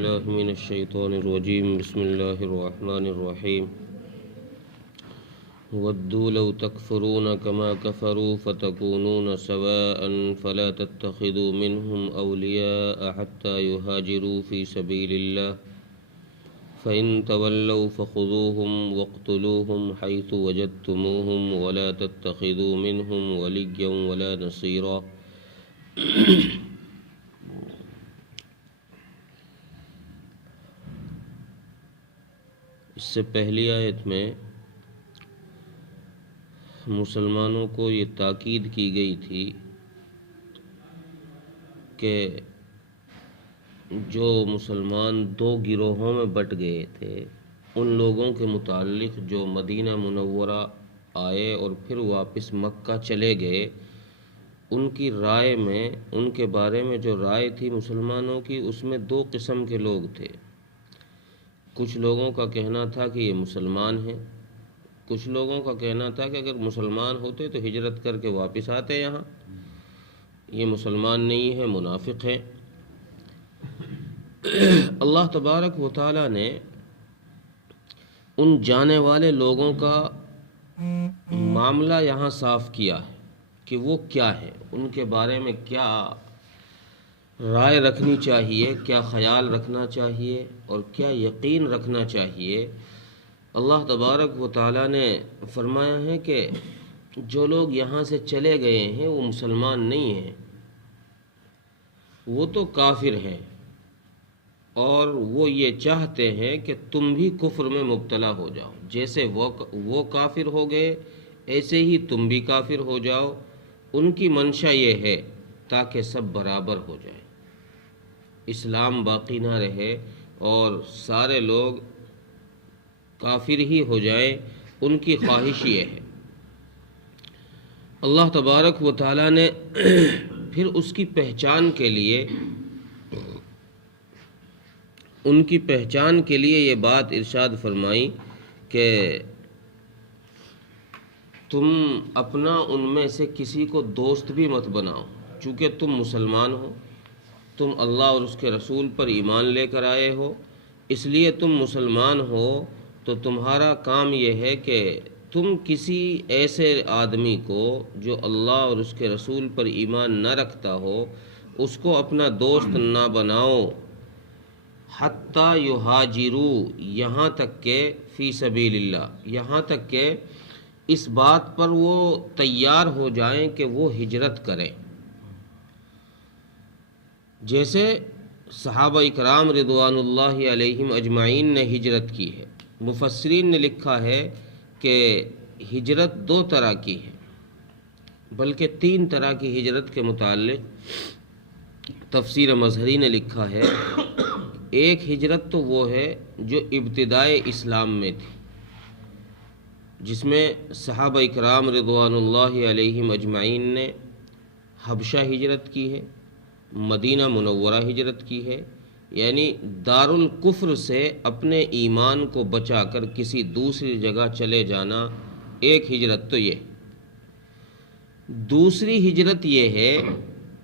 بالله من الشيطان الرجيم. بسم الله الرحمن الرحيم. ودوا لو تكفرون كما كفروا فتكونون سواء فلا تتخذوا منهم أولياء حتى يهاجروا في سبيل الله فإن تولوا فخذوهم واقتلوهم حيث وجدتموهم ولا تتخذوا منهم وليا ولا نصيرا. اس سے پہلی آیت میں مسلمانوں کو یہ تاکید کی گئی تھی کہ جو مسلمان دو گروہوں میں بٹ گئے تھے ان لوگوں کے متعلق جو مدینہ منورہ آئے اور پھر واپس مکہ چلے گئے، ان کی رائے میں، ان کے بارے میں جو رائے تھی مسلمانوں کی، اس میں دو قسم کے لوگ تھے۔ کچھ لوگوں کا کہنا تھا کہ یہ مسلمان ہیں، کچھ لوگوں کا کہنا تھا کہ اگر مسلمان ہوتے تو ہجرت کر کے واپس آتے یہاں، یہ مسلمان نہیں ہیں، منافق ہیں۔ اللہ تبارک و تعالیٰ نے ان جانے والے لوگوں کا معاملہ یہاں صاف کیا ہے کہ وہ کیا ہے، ان کے بارے میں کیا رائے رکھنی چاہیے، کیا خیال رکھنا چاہیے اور کیا یقین رکھنا چاہیے۔ اللہ تبارک و تعالیٰ نے فرمایا ہے کہ جو لوگ یہاں سے چلے گئے ہیں وہ مسلمان نہیں ہیں، وہ تو کافر ہیں، اور وہ یہ چاہتے ہیں کہ تم بھی کفر میں مبتلا ہو جاؤ، جیسے وہ کافر ہو گئے ایسے ہی تم بھی کافر ہو جاؤ۔ ان کی منشا یہ ہے تاکہ سب برابر ہو جائے، اسلام باقی نہ رہے اور سارے لوگ کافر ہی ہو جائیں، ان کی خواہش یہ ہے۔ اللہ تبارک و تعالیٰ نے پھر اس کی پہچان کے لیے، ان کی پہچان کے لیے یہ بات ارشاد فرمائی کہ تم اپنا ان میں سے کسی کو دوست بھی مت بناؤ، چونکہ تم مسلمان ہو، تم اللہ اور اس کے رسول پر ایمان لے کر آئے ہو، اس لیے تم مسلمان ہو تو تمہارا کام یہ ہے کہ تم کسی ایسے آدمی کو جو اللہ اور اس کے رسول پر ایمان نہ رکھتا ہو اس کو اپنا دوست نہ بناؤ، حتیٰ یہاجروا، یہاں تک کہ فی سبیل اللہ، یہاں تک کہ اس بات پر وہ تیار ہو جائیں کہ وہ ہجرت کریں۔ جیسے صحابہ اکرام رضوان اللہ علیہم اجمعین نے ہجرت کی ہے۔ مفسرین نے لکھا ہے کہ ہجرت دو طرح کی ہے، بلکہ تین طرح کی ہجرت کے متعلق تفسیر مظہری نے لکھا ہے۔ ایک ہجرت تو وہ ہے جو ابتدائے اسلام میں تھی، جس میں صحابہ اکرام رضوان اللہ علیہم اجمعین نے حبشہ ہجرت کی ہے، مدینہ منورہ ہجرت کی ہے، یعنی دارالکفر سے اپنے ایمان کو بچا کر کسی دوسری جگہ چلے جانا، ایک ہجرت تو یہ۔ دوسری ہجرت یہ ہے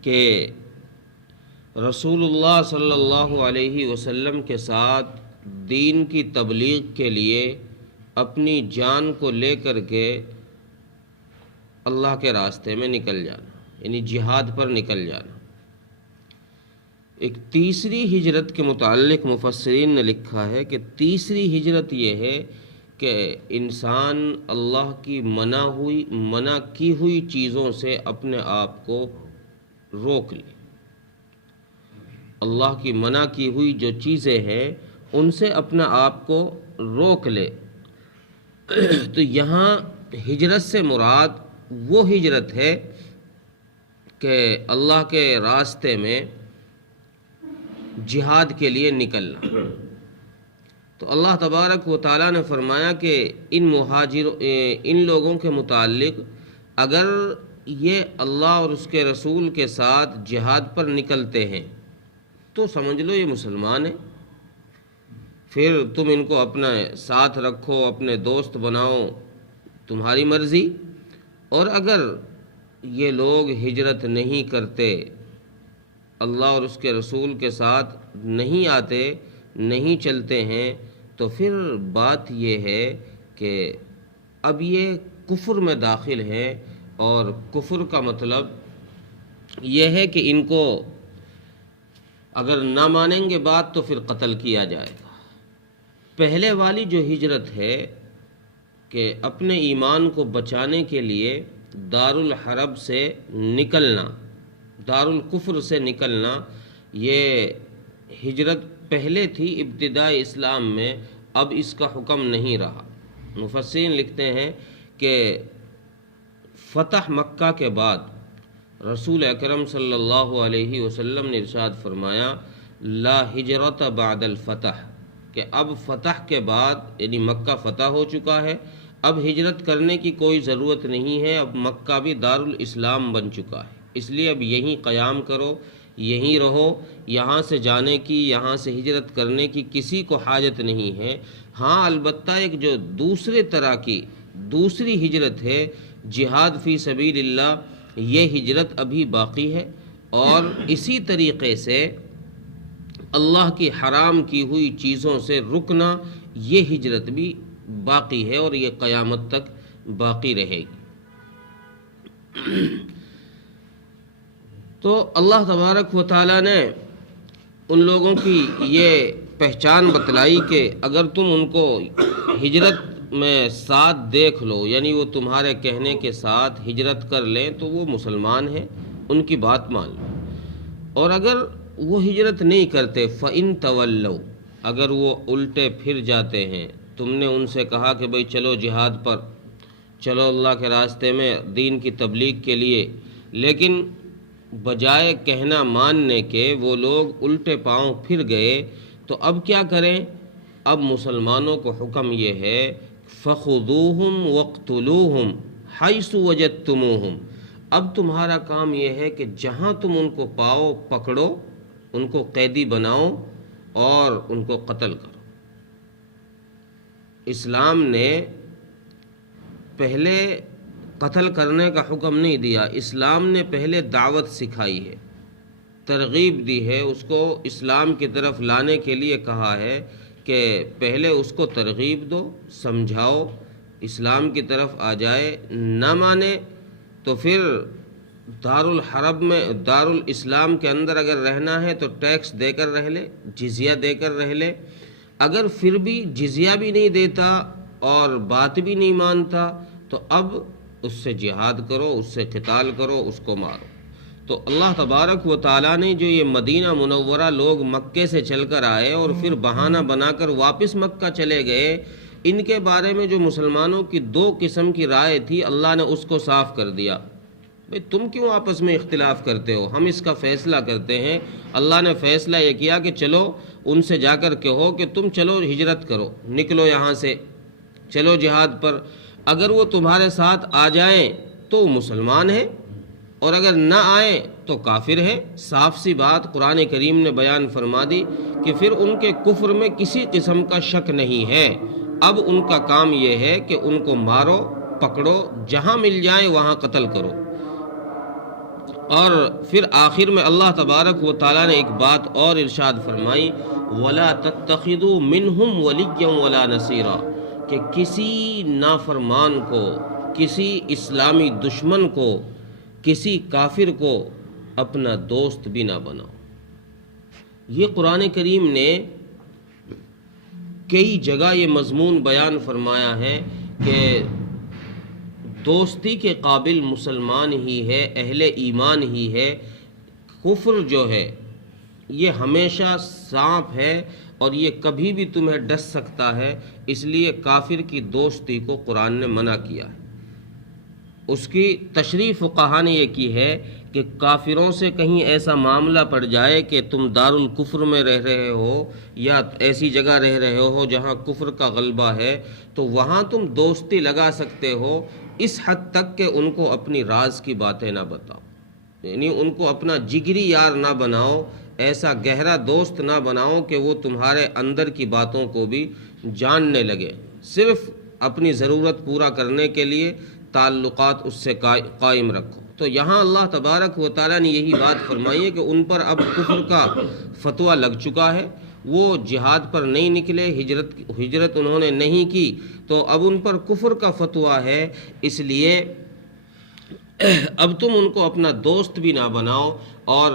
کہ رسول اللہ صلی اللہ علیہ وسلم کے ساتھ دین کی تبلیغ کے لیے اپنی جان کو لے کر کے اللہ کے راستے میں نکل جانا، یعنی جہاد پر نکل جانا۔ ایک تیسری ہجرت کے متعلق مفسرین نے لکھا ہے کہ تیسری ہجرت یہ ہے کہ انسان اللہ کی منع کی ہوئی چیزوں سے اپنے آپ کو روک لے، اللہ کی منع کی ہوئی جو چیزیں ہیں ان سے اپنا آپ کو روک لے۔ تو یہاں ہجرت سے مراد وہ ہجرت ہے کہ اللہ کے راستے میں جہاد کے لیے نکلنا۔ تو اللہ تبارک و تعالیٰ نے فرمایا کہ ان لوگوں کے متعلق اگر یہ اللہ اور اس کے رسول کے ساتھ جہاد پر نکلتے ہیں تو سمجھ لو یہ مسلمان ہیں، پھر تم ان کو اپنا ساتھ رکھو، اپنے دوست بناؤ، تمہاری مرضی۔ اور اگر یہ لوگ ہجرت نہیں کرتے، اللہ اور اس کے رسول کے ساتھ نہیں آتے، نہیں چلتے ہیں، تو پھر بات یہ ہے کہ اب یہ کفر میں داخل ہیں، اور کفر کا مطلب یہ ہے کہ ان کو اگر نہ مانیں گے بات تو پھر قتل کیا جائے گا۔ پہلے والی جو ہجرت ہے کہ اپنے ایمان کو بچانے کے لیے دار الحرب سے نکلنا، دار الکفر سے نکلنا، یہ ہجرت پہلے تھی ابتدائی اسلام میں، اب اس کا حکم نہیں رہا۔ مفسرین لکھتے ہیں کہ فتح مکہ کے بعد رسول اکرم صلی اللہ علیہ وسلم نے ارشاد فرمایا لا ہجرت بعد الفتح، کہ اب فتح کے بعد یعنی مکہ فتح ہو چکا ہے، اب ہجرت کرنے کی کوئی ضرورت نہیں ہے، اب مکہ بھی دار الاسلام بن چکا ہے، اس لیے اب یہیں قیام کرو، یہیں رہو، یہاں سے جانے کی، یہاں سے ہجرت کرنے کی کسی کو حاجت نہیں ہے۔ ہاں البتہ ایک جو دوسرے طرح کی دوسری ہجرت ہے، جہاد فی سبیل اللہ، یہ ہجرت ابھی باقی ہے، اور اسی طریقے سے اللہ کی حرام کی ہوئی چیزوں سے رکنا، یہ ہجرت بھی باقی ہے اور یہ قیامت تک باقی رہے گی۔ تو اللہ تبارک و تعالیٰ نے ان لوگوں کی یہ پہچان بتلائی کہ اگر تم ان کو ہجرت میں ساتھ دیکھ لو، یعنی وہ تمہارے کہنے کے ساتھ ہجرت کر لیں تو وہ مسلمان ہیں، ان کی بات مان لو، اور اگر وہ ہجرت نہیں کرتے فَإِن تَوَلَّوْا، اگر وہ الٹے پھر جاتے ہیں، تم نے ان سے کہا کہ بھئی چلو جہاد پر، چلو اللہ کے راستے میں دین کی تبلیغ کے لیے، لیکن بجائے کہنا ماننے کے وہ لوگ الٹے پاؤں پھر گئے، تو اب کیا کریں؟ اب مسلمانوں کو حکم یہ ہے فَخُذُوهُمْ وَاقْتُلُوهُمْ حَيْثُ وَجَدتُّمُوهُمْ، اب تمہارا کام یہ ہے کہ جہاں تم ان کو پاؤ پکڑو، ان کو قیدی بناؤ اور ان کو قتل کرو۔ اسلام نے پہلے قتل کرنے کا حکم نہیں دیا، اسلام نے پہلے دعوت سکھائی ہے، ترغیب دی ہے، اس کو اسلام کی طرف لانے کے لیے کہا ہے کہ پہلے اس کو ترغیب دو، سمجھاؤ، اسلام کی طرف آ جائے، نہ مانے تو پھر دار الحرب میں، دار الاسلام کے اندر اگر رہنا ہے تو ٹیکس دے کر رہ لے، جزیہ دے کر رہ لے، اگر پھر بھی جزیہ بھی نہیں دیتا اور بات بھی نہیں مانتا تو اب اس سے جہاد کرو، اس سے قتال کرو، اس کو مارو۔ تو اللہ تبارک و تعالیٰ نے جو یہ مدینہ منورہ لوگ مکے سے چل کر آئے اور پھر بہانہ بنا کر واپس مکہ چلے گئے، ان کے بارے میں جو مسلمانوں کی دو قسم کی رائے تھی، اللہ نے اس کو صاف کر دیا۔ بھئی تم کیوں آپس میں اختلاف کرتے ہو، ہم اس کا فیصلہ کرتے ہیں۔ اللہ نے فیصلہ یہ کیا کہ چلو ان سے جا کر کہو کہ تم چلو ہجرت کرو، نکلو یہاں سے، چلو جہاد پر، اگر وہ تمہارے ساتھ آ جائیں تو وہ مسلمان ہیں، اور اگر نہ آئیں تو کافر ہیں۔ صاف سی بات قرآن کریم نے بیان فرما دی کہ پھر ان کے کفر میں کسی قسم کا شک نہیں ہے، اب ان کا کام یہ ہے کہ ان کو مارو، پکڑو، جہاں مل جائیں وہاں قتل کرو۔ اور پھر آخر میں اللہ تبارک و تعالیٰ نے ایک بات اور ارشاد فرمائی وَلَا تَتَّخِذُوا مِنْهُمْ وَلِيًّا وَلَا نَصِيرًا، کہ کسی نافرمان کو، کسی اسلامی دشمن کو، کسی کافر کو اپنا دوست بھی نہ بناؤ۔ یہ قرآن کریم نے کئی جگہ یہ مضمون بیان فرمایا ہے کہ دوستی کے قابل مسلمان ہی ہے، اہل ایمان ہی ہے، کفر جو ہے یہ ہمیشہ سانپ ہے اور یہ کبھی بھی تمہیں ڈس سکتا ہے، اس لیے کافر کی دوستی کو قرآن نے منع کیا ہے۔ اس کی تشریح فقہا نے یہ کی ہے کہ کافروں سے کہیں ایسا معاملہ پڑ جائے کہ تم دار الکفر میں رہ رہے ہو یا ایسی جگہ رہ رہے ہو جہاں کفر کا غلبہ ہے، تو وہاں تم دوستی لگا سکتے ہو، اس حد تک کہ ان کو اپنی راز کی باتیں نہ بتاؤ، یعنی ان کو اپنا جگری یار نہ بناؤ، ایسا گہرا دوست نہ بناؤ کہ وہ تمہارے اندر کی باتوں کو بھی جاننے لگے، صرف اپنی ضرورت پورا کرنے کے لیے تعلقات اس سے قائم رکھو۔ تو یہاں اللہ تبارک و تعالیٰ نے یہی بات فرمائی ہے کہ ان پر اب کفر کا فتویٰ لگ چکا ہے، وہ جہاد پر نہیں نکلے، ہجرت انہوں نے نہیں کی، تو اب ان پر کفر کا فتویٰ ہے، اس لیے اب تم ان کو اپنا دوست بھی نہ بناؤ۔ اور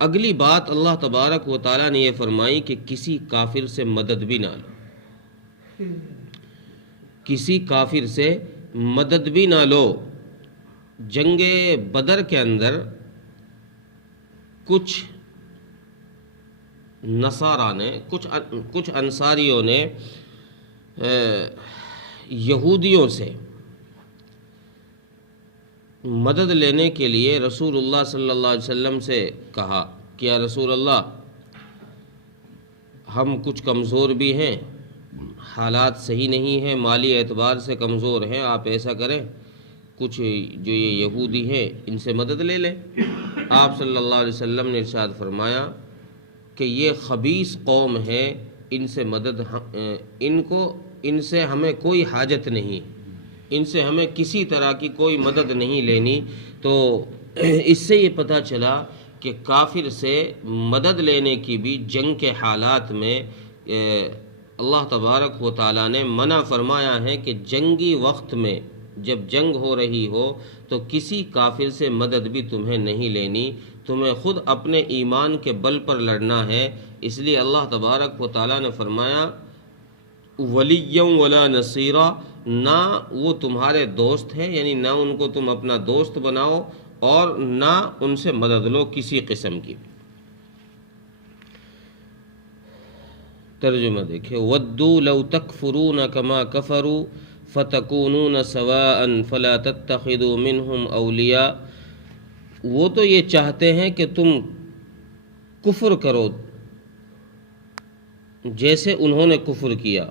اگلی بات اللہ تبارک و تعالیٰ نے یہ فرمائی کہ کسی کافر سے مدد بھی نہ لو، کسی کافر سے مدد بھی نہ لو۔ جنگ بدر کے اندر کچھ نصارہ نے، کچھ انصاریوں نے یہودیوں سے مدد لینے کے لیے رسول اللہ صلی اللہ علیہ وسلم سے کہا کہ یا رسول اللہ، ہم کچھ کمزور بھی ہیں، حالات صحیح نہیں ہیں، مالی اعتبار سے کمزور ہیں، آپ ایسا کریں کچھ جو یہ یہودی ہیں ان سے مدد لے لیں۔ آپ صلی اللہ علیہ وسلم نے ارشاد فرمایا کہ یہ خبیث قوم ہے، ان سے مدد ان سے ہمیں کوئی حاجت نہیں، ان سے ہمیں کسی طرح کی کوئی مدد نہیں لینی۔ تو اس سے یہ پتہ چلا کہ کافر سے مدد لینے کی بھی جنگ کے حالات میں اللہ تبارک و تعالیٰ نے منع فرمایا ہے کہ جنگی وقت میں جب جنگ ہو رہی ہو تو کسی کافر سے مدد بھی تمہیں نہیں لینی، تمہیں خود اپنے ایمان کے بل پر لڑنا ہے۔ اس لیے اللہ تبارک و تعالیٰ نے فرمایا وَلِيًّا وَلَا نَصِيرًا، نہ وہ تمہارے دوست ہیں، یعنی نہ ان کو تم اپنا دوست بناؤ اور نہ ان سے مدد لو کسی قسم کی۔ ترجمہ دیکھیں، وَدُّوا لَوْ تَكْفُرُونَ كَمَا كَفَرُوا فَتَكُونُونَ سَوَاءً فَلَا تَتَّخِذُوا مِنْهُمْ أَوْلِيَاءَ، وہ تو یہ چاہتے ہیں کہ تم کفر کرو جیسے انہوں نے کفر کیا۔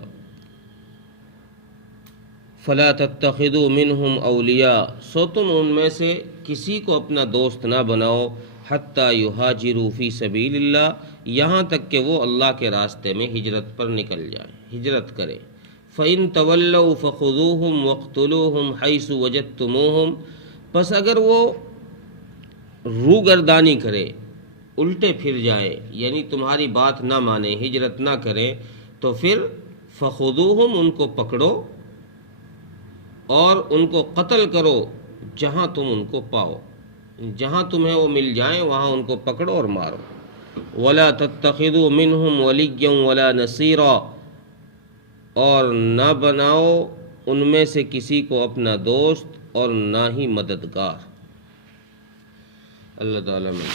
فَلَا تَتَّخِذُوا مِنْهُمْ أَوْلِيَاءَ، سو تم ان میں سے کسی کو اپنا دوست نہ بناؤ، حَتَّى يُهَاجِرُوا فِي سَبِيلِ اللَّهِ، یہاں تک کہ وہ اللہ کے راستے میں ہجرت پر نکل جائیں، ہجرت کریں۔ فَإِن تَوَلَّوْا فَخُذُوهُمْ وَاقْتُلُوهُمْ حَيْثُ وَجَدتُّمُوهُمْ، پس اگر وہ روگردانی کرے، الٹے پھر جائے، یعنی تمہاری بات نہ مانے، ہجرت نہ کریں، تو پھر فَخُذُوهُمْ، ان کو پکڑو اور ان کو قتل کرو جہاں تم ان کو پاؤ، جہاں تمہیں وہ مل جائیں وہاں ان کو پکڑو اور مارو۔ وَلَا تَتَّخِذُوا مِنْهُمْ وَلِيًّا وَلَا نَصِيرًا، اور نہ بناؤ ان میں سے کسی کو اپنا دوست اور نہ ہی مددگار۔ اللہ تعالیٰ میں